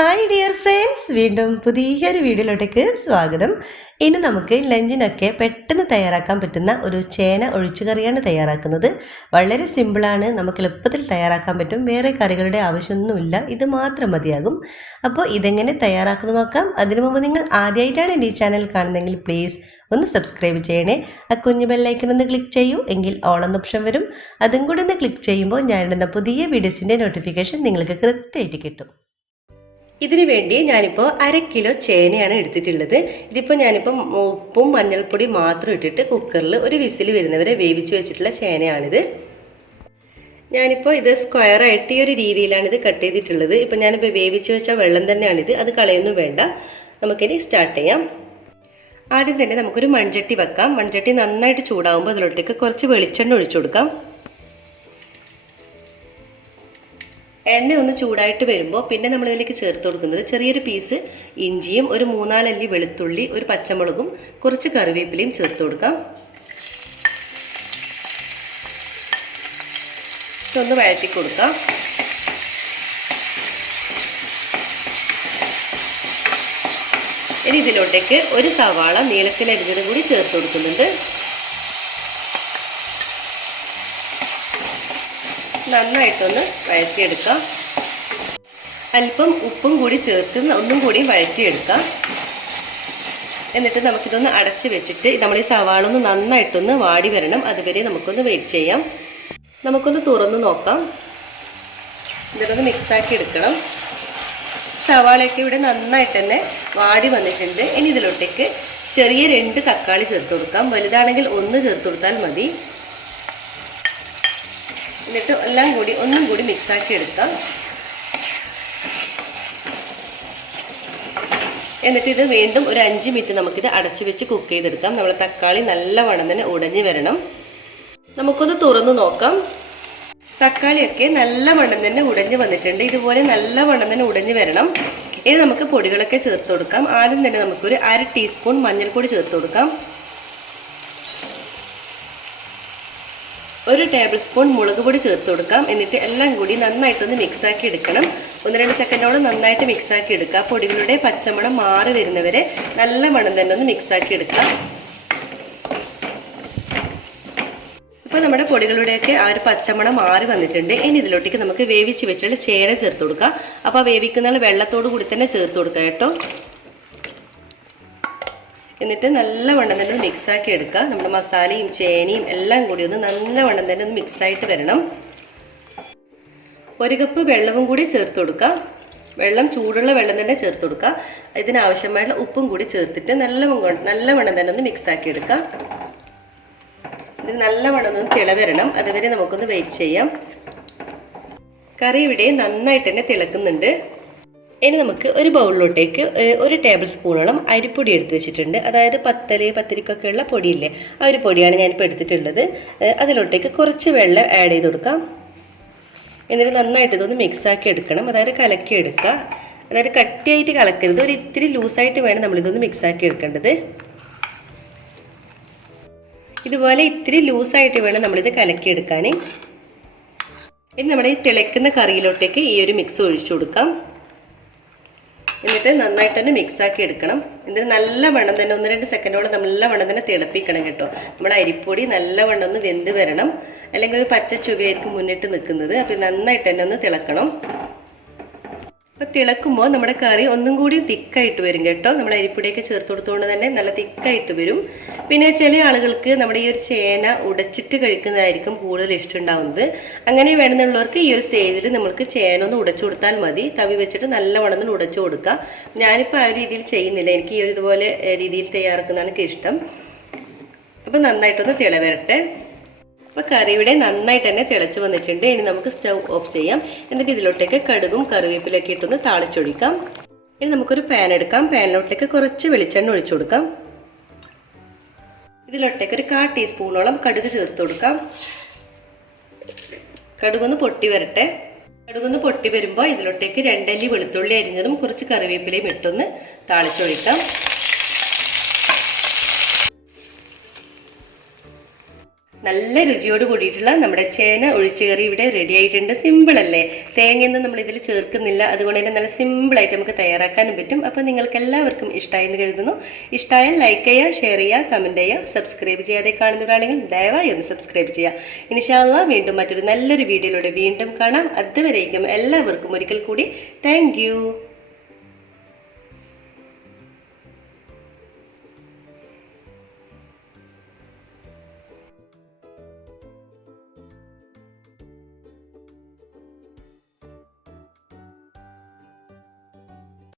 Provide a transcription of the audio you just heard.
Hi dear friends, വീണ്ടും പുതിയൊരു വീഡിയോയിലോട്ടേക്ക് സ്വാഗതം. ഇനി നമുക്ക് ലഞ്ചിനൊക്കെ പെട്ടെന്ന് തയ്യാറാക്കാൻ പറ്റുന്ന ഒരു ചേന ഒഴിച്ചുകറിയാണ് തയ്യാറാക്കുന്നത്. വളരെ സിമ്പിളാണ്, നമുക്ക് എളുപ്പത്തിൽ തയ്യാറാക്കാൻ പറ്റും. വേറെ കറികളുടെ ആവശ്യമൊന്നുമില്ല, ഇത് മാത്രം മതിയാകും. അപ്പോൾ ഇതെങ്ങനെ തയ്യാറാക്കുന്നത് നോക്കാം. അതിനു മുമ്പ് നിങ്ങൾ ആദ്യമായിട്ടാണ് എൻ്റെ ഈ ചാനൽ കാണുന്നതെങ്കിൽ പ്ലീസ് ഒന്ന് സബ്സ്ക്രൈബ് ചെയ്യണേ. ആ കുഞ്ഞു ബെല്ലൈക്കൺ ഒന്ന് ക്ലിക്ക് ചെയ്യൂ, എങ്കിൽ ഓൾ എന്ന ഓപ്ഷൻ വരും. അതും കൂടി ഒന്ന് ക്ലിക്ക് ചെയ്യുമ്പോൾ ഞാനിടുന്ന പുതിയ വീഡിയോസിൻ്റെ നോട്ടിഫിക്കേഷൻ നിങ്ങൾക്ക് കൃത്യമായിട്ട് കിട്ടും. ഇതിനു വേണ്ടി ഞാനിപ്പോൾ 1/2 കിലോ ചേനയാണ് എടുത്തിട്ടുള്ളത്. ഇതിപ്പോൾ ഞാനിപ്പോൾ ഉപ്പും മഞ്ഞൾപ്പൊടി മാത്രം ഇട്ടിട്ട് കുക്കറിൽ ഒരു വിസിൽ വരുന്നവരെ വേവിച്ച് വെച്ചിട്ടുള്ള ചേനയാണിത്. ഞാനിപ്പോൾ ഇത് സ്ക്വയറായിട്ട് ഈ ഒരു രീതിയിലാണ് ഇത് കട്ട് ചെയ്തിട്ടുള്ളത്. ഇപ്പം ഞാനിപ്പോൾ വേവിച്ച് വെച്ച വെള്ളം തന്നെയാണിത്, അത് കളയൊന്നും വേണ്ട. നമുക്കിനി സ്റ്റാർട്ട് ചെയ്യാം. ആദ്യം തന്നെ നമുക്കൊരു മൺചട്ടി വെക്കാം. മൺചട്ടി നന്നായിട്ട് ചൂടാകുമ്പോൾ അതിലോട്ടേക്ക് കുറച്ച് വെളിച്ചെണ്ണ ഒഴിച്ചു കൊടുക്കാം. എണ്ണ ഒന്ന് ചൂടായിട്ട് വരുമ്പോൾ പിന്നെ നമ്മളിതിലേക്ക് ചേർത്ത് കൊടുക്കുന്നത് ചെറിയൊരു പീസ് ഇഞ്ചിയും ഒരു 3-4 അല്ലി വെളുത്തുള്ളി, ഒരു പച്ചമുളകും കുറച്ച് കറിവേപ്പിലയും ചേർത്ത് കൊടുക്കാം. ഇതൊന്ന് വഴറ്റി കൊടുക്കാം. ഇനി ഇതിലോട്ടേക്ക് ഒരു സവാള നീളത്തിലരിഞ്ഞതും കൂടി ചേർത്ത് കൊടുക്കുന്നുണ്ട്. നന്നായിട്ടൊന്ന് വഴറ്റിയെടുക്കാം. അല്പം ഉപ്പും കൂടി ചേർത്ത് ഒന്നും കൂടി വഴറ്റിയെടുക്കാം. എന്നിട്ട് നമുക്കിതൊന്ന് അടച്ച് വെച്ചിട്ട് നമ്മൾ ഈ സവാള ഒന്ന് നന്നായിട്ടൊന്ന് വാടി വരണം, അതുവരെ നമുക്കൊന്ന് വെയിറ്റ് ചെയ്യാം. നമുക്കൊന്ന് തുറന്ന് നോക്കാം. ഇതിലൊന്ന് മിക്സാക്കി എടുക്കണം. സവാളയൊക്കെ ഇവിടെ നന്നായിട്ട് തന്നെ വാടി വന്നിട്ടുണ്ട്. ഇനി ഇതിലോട്ടേക്ക് ചെറിയ 2 തക്കാളി ചേർത്ത് കൊടുക്കാം. വലുതാണെങ്കിൽ 1 ചേർത്ത് കൊടുത്താൽ മതി. എന്നിട്ട് എല്ലാം കൂടി ഒന്നും കൂടി മിക്സാക്കി എടുക്കാം. എന്നിട്ട് ഇത് വീണ്ടും ഒരു 5 മിനിറ്റ് നമുക്കിത് അടച്ചു വെച്ച് കുക്ക് ചെയ്തെടുക്കാം. നമ്മുടെ തക്കാളി നല്ലവണ്ണം തന്നെ ഉടഞ്ഞു വരണം. നമുക്കൊന്ന് തുറന്നു നോക്കാം. തക്കാളിയൊക്കെ നല്ലവണ്ണം തന്നെ ഉടഞ്ഞു വന്നിട്ടുണ്ട്. ഇതുപോലെ നല്ലവണ്ണം തന്നെ ഉടഞ്ഞു വരണം. ഇനി നമുക്ക് പൊടികളൊക്കെ ചേർത്ത് കൊടുക്കാം. ആദ്യം തന്നെ നമുക്കൊരു 1/2 ടീസ്പൂൺ മഞ്ഞൾപ്പൊടി ചേർത്ത് കൊടുക്കാം. 1 ടേബിൾ സ്പൂൺ മുളക് പൊടി ചേർത്ത് കൊടുക്കാം. എന്നിട്ട് എല്ലാം കൂടി നന്നായിട്ടൊന്ന് മിക്സാക്കി എടുക്കണം. 1-2 സെക്കൻഡോളം നന്നായിട്ട് മിക്സാക്കി എടുക്കുക. പൊടികളുടെ പച്ചമണം മാറി വരുന്നവരെ നല്ല മണം തന്നെ ഒന്ന് മിക്സാക്കി എടുക്കാം. ഇപ്പോൾ നമ്മുടെ പൊടികളുടെയൊക്കെ ആ ഒരു പച്ചമണം മാറി വന്നിട്ടുണ്ട്. ഇനി ഇതിലോട്ടേക്ക് നമുക്ക് വേവിച്ച് വെച്ചുള്ള ചേന ചേർത്ത് കൊടുക്കാം. അപ്പോൾ വേവിക്കുന്ന വെള്ളത്തോട് കൂടി തന്നെ ചേർത്ത് കൊടുക്കാം കേട്ടോ. എന്നിട്ട് നല്ലവണ്ണം തന്നെ ഒന്ന് മിക്സാക്കി എടുക്കുക. നമ്മുടെ മസാലയും ചേനയും എല്ലാം കൂടി ഒന്ന് നല്ലവണ്ണം തന്നെ ഒന്ന് മിക്സായിട്ട് വരണം. 1 കപ്പ് വെള്ളവും കൂടി ചേർത്ത് കൊടുക്കുക. വെള്ളം ചൂടുള്ള വെള്ളം തന്നെ ചേർത്ത് കൊടുക്കുക. ഇതിനാവശ്യമായിട്ടുള്ള ഉപ്പും കൂടി ചേർത്തിട്ട് നല്ലവണ്ണം തന്നെ ഒന്ന് മിക്സാക്കി എടുക്കുക. ഇത് നല്ലവണ്ണം ഒന്ന് തിള വരണം, അതുവരെ നമുക്കൊന്ന് വെയിറ്റ് ചെയ്യാം. കറി ഇവിടെ നന്നായിട്ട് തന്നെ തിളക്കുന്നുണ്ട്. ഇനി നമുക്ക് ഒരു ബൗളിലോട്ടേക്ക് 1 ടേബിൾ സ്പൂണോളം അരിപ്പൊടി എടുത്ത് വെച്ചിട്ടുണ്ട്. അതായത് പത്തിരിക്കൊക്കെ ഉള്ള പൊടിയില്ലേ, ആ ഒരു പൊടിയാണ് ഞാനിപ്പോൾ എടുത്തിട്ടുള്ളത്. അതിലോട്ടേക്ക് കുറച്ച് വെള്ളം ആഡ് ചെയ്ത് കൊടുക്കാം. എന്നിട്ട് നന്നായിട്ട് ഇതൊന്ന് മിക്സാക്കി എടുക്കണം. അതായത് കലക്കി എടുക്കുക. അതായത് കട്ടിയായിട്ട് കലക്കരുത്, ഒരു ഇത്തിരി ലൂസായിട്ട് വേണം നമ്മളിതൊന്ന് മിക്സാക്കി എടുക്കേണ്ടത്. ഇതുപോലെ ഇത്തിരി ലൂസായിട്ട് വേണം നമ്മളിത് കലക്കിയെടുക്കാൻ. ഇനി നമ്മുടെ ഈ തിളയ്ക്കുന്ന കറിയിലോട്ടേക്ക് ഈ ഒരു മിക്സ് ഒഴിച്ചു കൊടുക്കാം. എന്നിട്ട് നന്നായിട്ട് തന്നെ മിക്സാക്കി എടുക്കണം. എന്നിട്ട് നല്ലവണ്ണം തന്നെ 1-2 സെക്കൻഡോളം നല്ലവണ്ണം തന്നെ തിളപ്പിക്കണം കേട്ടോ. നമ്മൾ അരിപ്പൊടി നല്ലവണ്ണം ഒന്ന് വെന്ത് വരണം, അല്ലെങ്കിൽ ഒരു പച്ച ചുവയായിരിക്കും മുന്നിട്ട് നിൽക്കുന്നത്. അപ്പോൾ നന്നായിട്ട് തന്നെ ഒന്ന് തിളക്കണം. അപ്പോൾ തിളക്കുമ്പോൾ നമ്മുടെ കറി ഒന്നും കൂടി തിക്കായിട്ട് വരും കേട്ടോ. നമ്മൾ അരിപ്പൊടിയൊക്കെ ചേർത്ത് കൊടുത്തുകൊണ്ട് തന്നെ നല്ല തിക്കായിട്ട് വരും. പിന്നെ ചില ആളുകൾക്ക് നമ്മുടെ ഈ ഒരു ചേന ഉടച്ചിട്ട് കഴിക്കുന്നതായിരിക്കും കൂടുതൽ ഇഷ്ടമുണ്ടാവുന്നത്. അങ്ങനെ വേണമെന്നുള്ളവർക്ക് ഈ ഒരു സ്റ്റേജിൽ നമ്മൾക്ക് ചേന ഒന്ന് ഉടച്ചു കൊടുത്താൽ മതി. തവി വെച്ചിട്ട് നല്ലവണ്ണം ഉടച്ചു കൊടുക്കുക. ഞാനിപ്പോൾ ആ ഒരു രീതിയിൽ ചെയ്യുന്നില്ല, എനിക്ക് ഈ ഒരു ഇതുപോലെ രീതിയിൽ തയ്യാറാക്കുന്നതാണ് എനിക്ക് ഇഷ്ടം. അപ്പോൾ നന്നായിട്ടൊന്ന് തിള വരട്ടെ. അപ്പോൾ കറി ഇവിടെ നന്നായിട്ട് തന്നെ തിളച്ച് വന്നിട്ടുണ്ട്. ഇനി നമുക്ക് സ്റ്റൗ ഓഫ് ചെയ്യാം. എന്നിട്ട് ഇതിലോട്ടേക്ക് കടുകും കറിവേപ്പിലൊക്കെ ഇട്ടൊന്ന് താളിച്ചൊഴിക്കാം. ഇനി നമുക്കൊരു പാൻ എടുക്കാം. പാനിലോട്ടേക്ക് കുറച്ച് വെളിച്ചെണ്ണ ഒഴിച്ചു കൊടുക്കാം. ഇതിലോട്ടേക്ക് ഒരു 1/4 ടീസ്പൂണോളം കടുക് ചേർത്ത് കൊടുക്കാം. കടുകൊന്ന് പൊട്ടി വരട്ടെ. കടുകൊന്ന് പൊട്ടി വരുമ്പോൾ ഇതിലോട്ടേക്ക് 2 അല്ലി വെളുത്തുള്ളി അരിഞ്ഞതും കുറച്ച് കറിവേപ്പിലയും ഇട്ടൊന്ന് താളിച്ചൊഴിക്കാം. നല്ല രുചിയോട് കൂടിയിട്ടുള്ള നമ്മുടെ ചേന ഒഴിച്ചുകറി ഇവിടെ റെഡി ആയിട്ടുണ്ട്. സിമ്പിൾ അല്ലേ? തേങ്ങയൊന്നും നമ്മൾ ഇതിൽ ചേർക്കുന്നില്ല. അതുകൊണ്ട് തന്നെ നല്ല സിമ്പിളായിട്ട് നമുക്ക് തയ്യാറാക്കാനും പറ്റും. അപ്പോൾ നിങ്ങൾക്ക് എല്ലാവർക്കും ഇഷ്ടമായി എന്ന് കരുതുന്നു. ഇഷ്ടമായാൽ ലൈക്ക് ചെയ്യുക, ഷെയർ ചെയ്യുക, കമൻറ്റ് ചെയ്യുക. സബ്സ്ക്രൈബ് ചെയ്യാതെ കാണുന്നവരാണെങ്കിൽ ദയവായി ഒന്ന് സബ്സ്ക്രൈബ് ചെയ്യുക. ഇൻഷാ അല്ലാഹ് വീണ്ടും മറ്റൊരു നല്ലൊരു വീഡിയോയിലൂടെ വീണ്ടും കാണാം. അതുവരേക്കും എല്ലാവർക്കും ഒരിക്കൽ കൂടി താങ്ക്